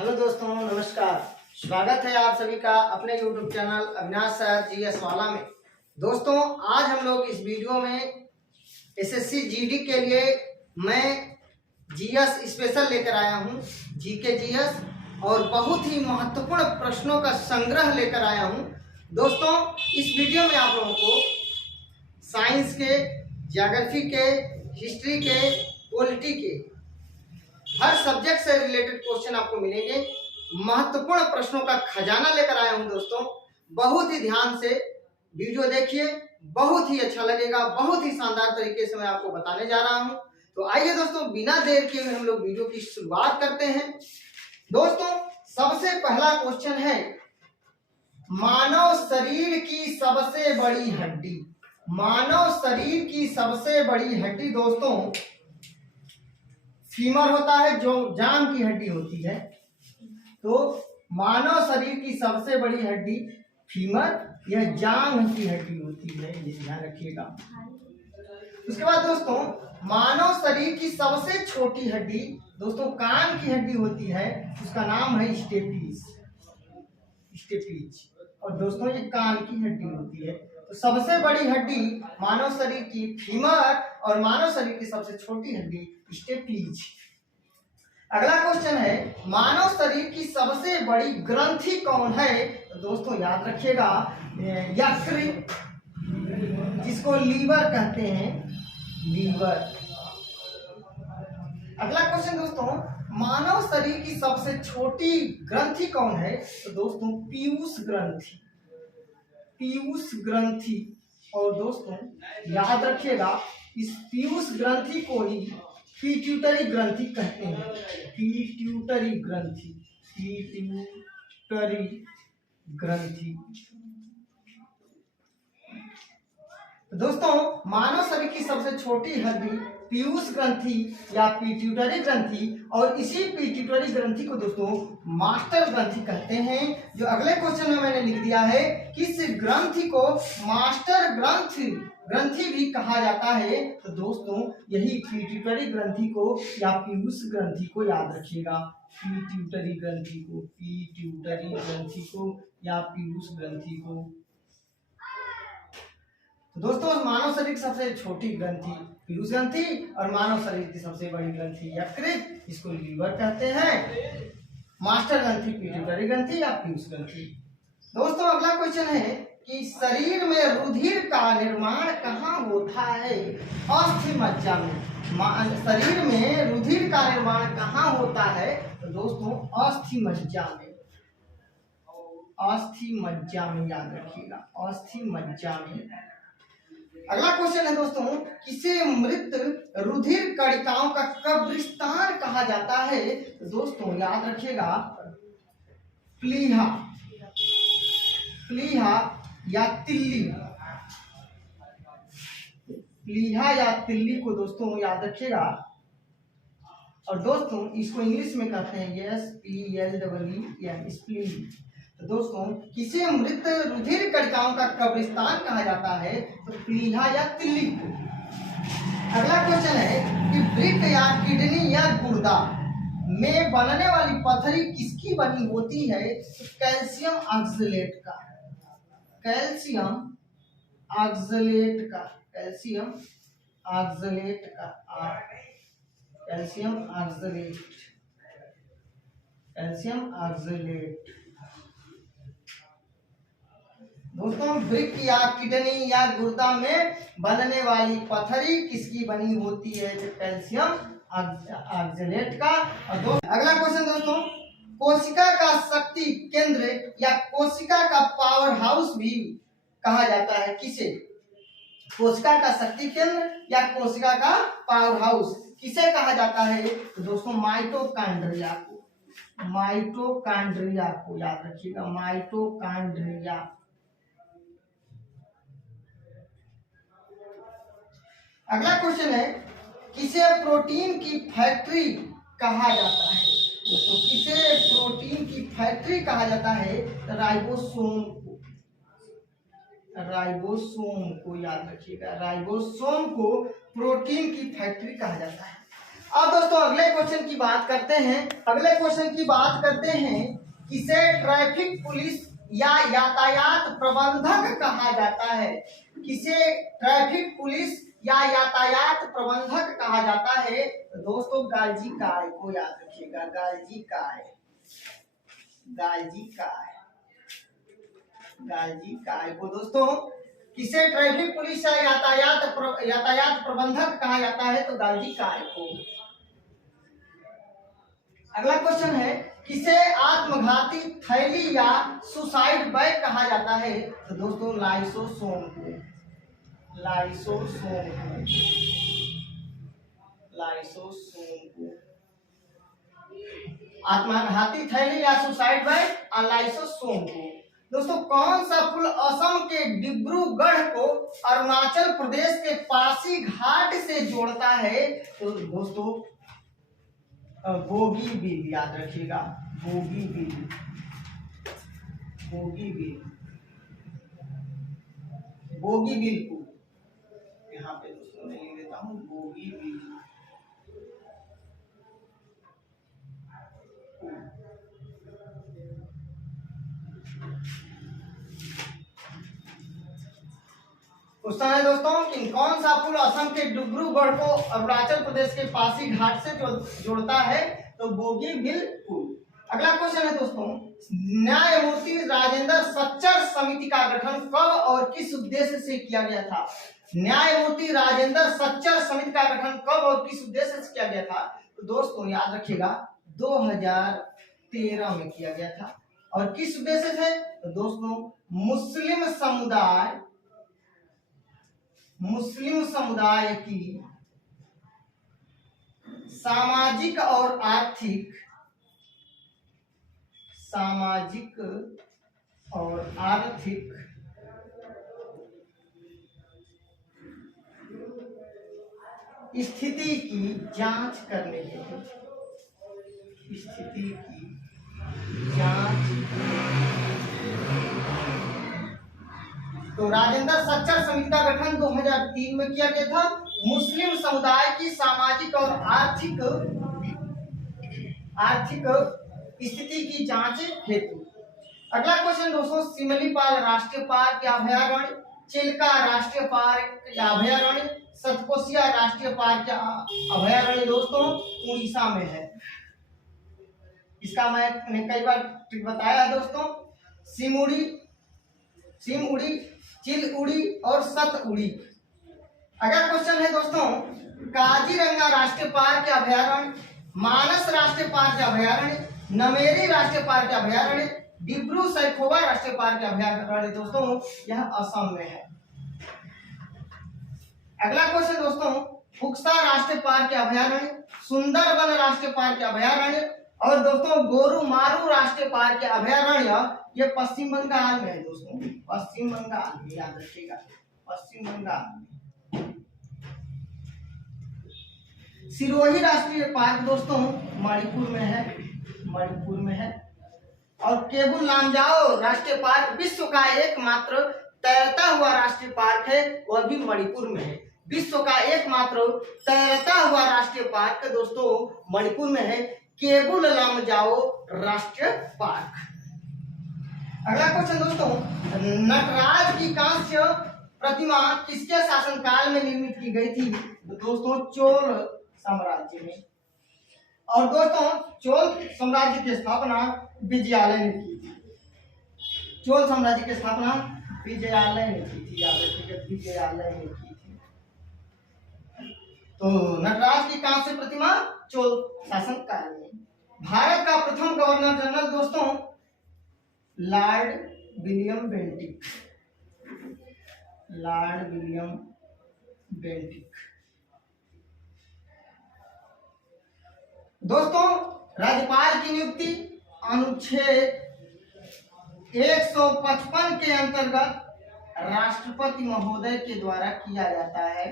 Hello दोस्तों, नमस्कार। स्वागत है आप सभी का अपने YouTube channel Avinash sir GS वाला में। दोस्तों, आज हम लोग इस वीडियो में एसएससी जीडी के लिए मैं जीएस स्पेशल लेकर आया हूं, जीके जीएस, और बहुत ही महत्वपूर्ण प्रश्नों का संग्रह लेकर आया हूं। दोस्तों, इस वीडियो में आप लोगों को साइंस के, ज्योग्राफी के, हिस्ट्री के, पॉलिटी के हर सब्जेक्ट से रिलेटेड क्वेश्चन आपको मिलेंगे। महत्वपूर्ण प्रश्नों का खजाना लेकर आया हूं दोस्तों। बहुत ही ध्यान से वीडियो देखिए, बहुत ही अच्छा लगेगा। बहुत ही शानदार तरीके से मैं आपको बताने जा रहा हूं। तो आइए दोस्तों, बिना देर किए हुए हम लोग वीडियो की शुरुआत करते हैं। दोस्तों, सबसे पहला क्वेश्चन है, मानव शरीर की सबसे बड़ी हड्डी। मानव शरीर की सबसे बड़ी हड्डी दोस्तों फीमर होता है, जो जांघ की हड्डी होती है। तो मानव शरीर की सबसे बड़ी हड्डी फीमर या जांघ की हड्डी होती है, ये ध्यान रखिएगा। उसके बाद दोस्तों, मानव शरीर की सबसे छोटी हड्डी दोस्तों कान की हड्डी होती है, उसका नाम है स्टेपीज। और दोस्तों ये कान की हड्डी होती है। तो सबसे बड़ी हड्डी मानव शरीर की फीमर और मानव शरीर की सबसे छोटी हड्डी स्टेपीज। अगला क्वेश्चन है, मानव शरीर की सबसे बड़ी ग्रंथि कौन है? तो दोस्तों याद रखिएगा, यकृत, जिसको लीवर कहते हैं, लीवर। अगला क्वेश्चन दोस्तों, मानव शरीर की सबसे छोटी ग्रंथि कौन है? तो दोस्तों पीयूष ग्रंथि, पीयूष ग्रंथि। और दोस्तों याद रखिएगा, इस पीयूष ग्रंथि को ही पिट्यूटरी ग्रंथि कहते हैं। पिट्यूटरी ग्रंथि, पिट्यूटरी ग्रंथि। दोस्तों, मानव शरीर की सबसे छोटी हड्डी पीयूष ग्रंथि या पिट्यूटरी ग्रंथि, और इसी पिट्यूटरी ग्रंथि को दोस्तों मास्टर ग्रंथि कहते हैं। जो अगले क्वेश्चन में मैंने लिख दिया है, किस ग्रंथि को मास्टर ग्रंथि भी कहा जाता है? तो दोस्तों यही पिट्यूटरी ग्रंथि को या पीयूष ग्रंथि को याद रखिएगा। पिट्यूटरी ग्रंथि को, पिट्यूटरी ग्रंथि को या पीयूष ग्रंथि को। तो दोस्तों मानव शरीर की सबसे छोटी ग्रंथि पीयूष ग्रंथि और मानव शरीर की सबसे बड़ी ग्रंथि यकृत, इसको लीवर कहते हैं। मास्टर ग्रंथि पिट्यूटरी ग्रंथि या पीयूष ग्रंथि। दोस्तों अगला क्वेश्चन है कि शरीर में रुधिर का निर्माण कहाँ होता है? अस्थि मज्जा में। शरीर में रुधिर का निर्माण कहाँ होता है? तो दोस्तों अस्थि मज्जा में, अस्थि मज्जा में, याद रखिएगा, अस्थि मज्जा में। अगला क्वेश्चन है दोस्तों, किसे मृत रुधिर कणिकाओं का कब्रिस्तान कहा जाता है? तो दोस्तों याद रखिएगा, प्लीहा, प्लीहा या तिल्ली। प्लीहा या तिल्ली को दोस्तों याद रखिएगा। और दोस्तों इसको इंग्लिश में कहते हैं SPLEEN, स्प्लीन। तो दोस्तों किसे मृत रुधिर कणिकाओं का कब्रिस्तान कहा जाता है? तो प्लीहा या तिल्ली को। अगला क्वेश्चन है कि वृक्क या किडनी या गुर्दा में बनने वाली पथरी किसकी बनी होती है? तो कैल्शियम ऑक्सलेट का, कैल्शियम ऑक्सलेट का, कैल्शियम ऑक्सलेट का, कैल्शियम ऑक्सलेट, कैल्शियम ऑक्सलेट। दोस्तों वृक्क या किडनी या गुर्दा में बनने वाली पथरी किसकी बनी होती है? तो कैल्शियम ऑक्सलेट का। और अगला क्वेश्चन दोस्तों, कोशिका का शक्ति केंद्र या कोशिका का पावर हाउस भी कहा जाता है किसे? कोशिका का शक्ति केंद्र या कोशिका का पावर हाउस किसे कहा जाता है? तो दोस्तों माइटोकॉन्ड्रिया को, माइटोकॉन्ड्रिया को याद रखिएगा, माइटोकॉन्ड्रिया। अगला क्वेश्चन है, किसे प्रोटीन की फैक्ट्री कहा जाता है? दोस्तों किसे प्रोटीन की फैक्ट्री कहा जाता है? तो राइबोसोम को, राइबोसोम को याद रखिएगा, राइबोसोम को प्रोटीन की फैक्ट्री कहा जाता है। अब दोस्तों अगले क्वेश्चन की बात करते हैं। किसे ट्रैफिक पुलिस या यातायात प्रबंधक कहा जाता है? किसे ट्रैफिक पुलिस या यातायात प्रबंधक कहा जाता है? तो दोस्तों गालजी काय को याद रखिएगा, गालजी काय को दोस्तों किसे ट्रैफिक पुलिस या यातायात प्रबंधक कहा जाता है? तो गालजी काय को। अगला क्वेश्चन है, किसे आत्मघाती थैली या सुसाइड बैग कहा जाता है? तो दोस्तों लाइसोसोम को। आत्मघाती थैली या सुसाइड बैग और लाइसोसोम को। दोस्तों कौन सा पुल असम के डिब्रूगढ़ को अरुणाचल प्रदेश के पासीघाट से जोड़ता है? तो दोस्तों बोगीबील, याद रखिएगा, बोगीबील को यहाँ पे दोस्तों मैं लिख देता हूँ, बोगीबील। क्वेश्चन है दोस्तों कि कौन सा पुल असम के डिब्रूगढ़ को अरुणाचल प्रदेश के पासीघाट से जोड़ता है? तो बोगीबील पुल। अगला क्वेश्चन है दोस्तों, न्यायमूर्ति राजेंद्र सच्चर समिति का गठन कब और किस उद्देश्य से किया गया था? न्यायमूर्ति राजेंद्र सच्चर समिति का गठन कब और किस उद्देश्य से किया गया था? तो दोस्तों याद रखिएगा 2013 में किया गया था। और किस उद्देश्य से? तो दोस्तों मुस्लिम समुदाय की सामाजिक और आर्थिक स्थिति की जांच करने के लिए, तो राजेंद्र सच्चर समिति का गठन 2003 में किया गया था, मुस्लिम समुदाय की सामाजिक और आर्थिक स्थिति की जांच हेतु। अगला क्वेश्चन दोस्तों, सिमलीपाल राष्ट्रीय पार्क या अभयारण्य, चिल्का राष्ट्रीय पार्क या अभयारण्य, सतकोसिया राष्ट्रीय पार्क या अभयारण्य दोस्तों उड़ीसा में है। इसका मैंने कई बार ट्रिक बताया है दोस्तों, सिम उड़ी, चिल उड़ी और सत उड़ी। अगला क्वेश्चन है दोस्तों, काजीरंगा राष्ट्रीय पार्क या अभयारण्य, मानस राष्ट्रीय पार्क या अभयारण्य, नमेरी राष्ट्रीय पार्क या अभयारण्य, डिब्रू सैखोवा राष्ट्रीय पार्क या अभयारण्य दोस्तों यह असम में है। अगला क्वेश्चन दोस्तों, फुक्सा राष्ट्रीय पार्क या अभयारण्य, सुंदरबन राष्ट्रीय पार्क या अभयारण्य और दोस्तों गोरुमारू राष्ट्रीय पार्क या अभयारण्य ये पश्चिम बंगाल में है दोस्तों, पश्चिम बंगाल में, याद रखिएगा पश्चिम बंगाल में। सिरोही राष्ट्रीय पार्क दोस्तों मणिपुर में है और केबुल लामजाओ राष्ट्रीय पार्क विश्व का एकमात्र तैरता हुआ राष्ट्रीय पार्क है, वह भी मणिपुर में है। विश्व का एकमात्र तैरता हुआ राष्ट्रीय पार्क दोस्तों मणिपुर में है, केबुल लामजाओ राष्ट्रीय पार्क। अगला क्वेश्चन दोस्तों, नटराज की कांस्य प्रतिमा किसके शासनकाल में निर्मित की गई थी? तो दोस्तों चोल साम्राज्य में। और दोस्तों चोल साम्राज्य की स्थापना विजयालय ने की थी। चोल साम्राज्य की स्थापना विजयालय ने की थी, याद रखिएगा विजयालय ने की थी। तो नटराज की कांस्य प्रतिमा चोल शासन काल में। भारत का प्रथम गवर्नर जनरल दोस्तों लॉर्ड विलियम बेंटिक। दोस्तों राज्यपाल की नियुक्ति अनुच्छेद 155 के अंतर्गत राष्ट्रपति महोदय के द्वारा किया जाता है,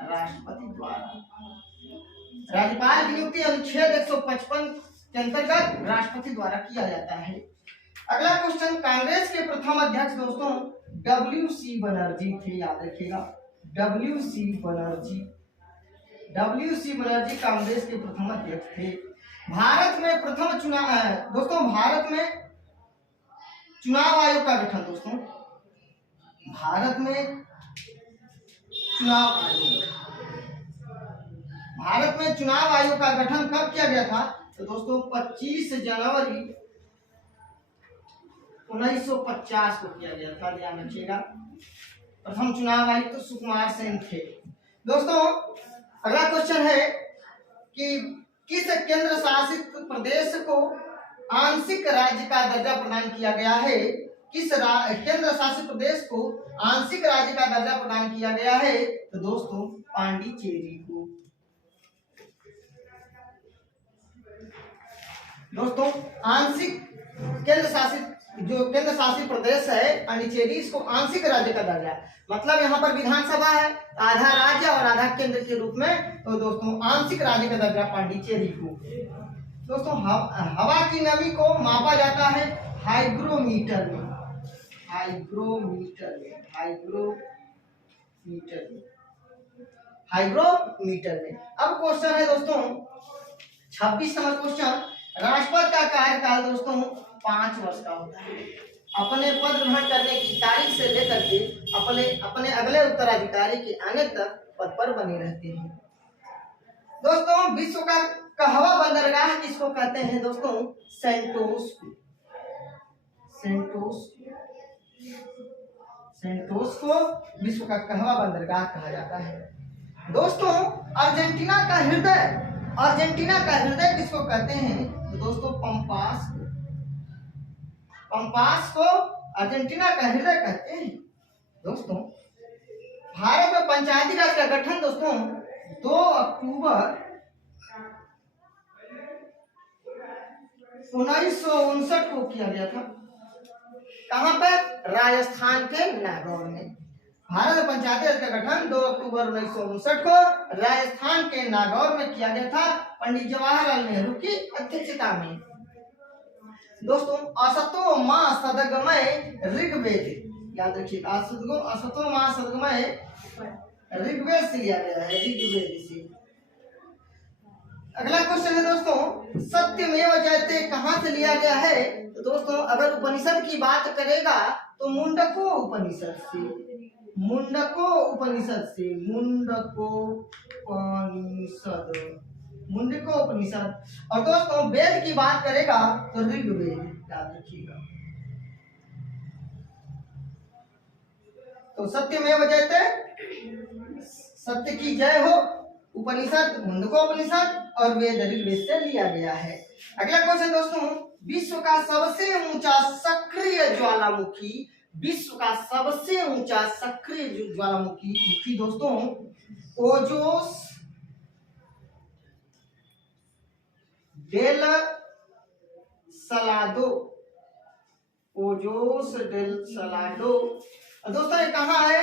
राष्ट्रपति द्वारा। राज्यपाल की नियुक्ति अनुच्छेद 155 के अंतर्गत राष्ट्रपति द्वारा किया जाता है। अगला क्वेश्चन, कांग्रेस के प्रथम अध्यक्ष दोस्तों WC बनर्जी थे, याद रखिएगा WC बनर्जी। WC बनर्जी कांग्रेस के प्रथम अध्यक्ष थे। भारत में प्रथम चुनाव दोस्तों, भारत में चुनाव आयोग का गठन, दोस्तों भारत में चुनाव आयोग, भारत में चुनाव आयोग का गठन कब किया गया था? तो दोस्तों 25 जनवरी 1950 को किया गया था, ध्यान रखिएगा। प्रथम चुनाव आयुक्त तो सुकुमार सेन थे। दोस्तों अगला क्वेश्चन है कि किस केंद्र शासित प्रदेश को आंशिक राज्य का दर्जा प्रदान किया गया है? किस केंद्र शासित प्रदेश को आंशिक राज्य का दर्जा प्रदान किया गया है? तो दोस्तों पांडिचेरी को। दोस्तों आंशिक केंद्र शासित, जो केंद्र शासित प्रदेश है पांडिचेरी, इसको आंशिक राज्य का दर्जा, मतलब यहाँ पर विधानसभा है, आधा राज्य और आधा केंद्र के रूप में, तो दोस्तों आंशिक राज्य का दर्जा पांडिचेरी को। दोस्तों हवा की नमी को मापा जाता है हाइग्रोमीटर में, हाइग्रोमीटर में, हाइग्रोमीटर में। अब क्वेश्चन है दोस्तों 26 नंबर क्वेश्चन, राष्ट्रपति का कार्यकाल दोस्तों 5 वर्ष का होता है। अपने पद ग्रहण करने की तारीख से लेकर के अपने अगले उत्तराधिकारी के आने तक पद पर बने रहते हैं। दोस्तों विश्व का कहवा बंदरगाह किसको कहते हैं? दोस्तों सेंटोस को विश्व का कहवा बंदरगाह कहा जाता है। दोस्तों अर्जेंटीना का हृदय किसको कहते हैं? तो दोस्तों पंपास को अर्जेंटीना का हृदय कहते हैं। दोस्तों भारत में पंचायती राज का गठन दोस्तों 2 अक्टूबर 1959 को किया गया था। कहां पर? राजस्थान के नागौर में। भारत में पंचायती राज का गठन 2 अक्टूबर 1959 को राजस्थान के नागौर में किया गया था, पंडित जवाहरलाल नेहरू की अध्यक्षता में। दोस्तों असतो मां सदगमय ऋग्वेद, याद रखिए असतो मां सदगमय ऋग्वेद से लिया गया है, ऋग्वेद से। अगला क्वेश्चन है दोस्तों सत्यमेव जयते कहां से लिया गया है? तो दोस्तों अगर उपनिषद की बात करेगा तो मुंडको उपनिषद। और दोस्तों वेद की बात करेगा तो ऋग्वेद, याद रखिएगा। तो सत्यमेव जयते, सत्य की जय हो, उपनिषद मुंडकोपनिषद और वेद ऋग्वेद से लिया गया है। अगला क्वेश्चन दोस्तों विश्व का सबसे ऊंचा सक्रिय ज्वालामुखी, ज्वालामुखी दोस्तों ओजोस डेल सलाडो, दोस्तों ये कहाँ है?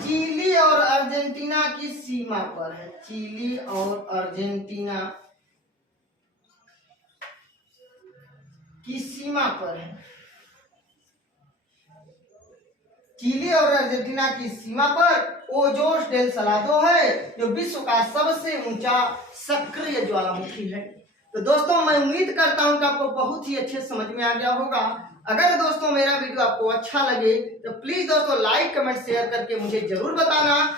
चिली और अर्जेंटीना की सीमा पर है, चिली और अर्जेंटीना की सीमा पर है, चिली और अर्जेंटीना की सीमा पर ओजोस डेल सलाडो है, जो विश्व का सबसे ऊंचा सक्रिय ज्वालामुखी है। तो दोस्तों मैं उम्मीद करता हूं कि आपको बहुत ही अच्छे समझ में आ गया होगा। अगर दोस्तों मेरा वीडियो आपको अच्छा लगे तो प्लीज दोस्तों लाइक कमेंट शेयर करके मुझे जरूर बताना।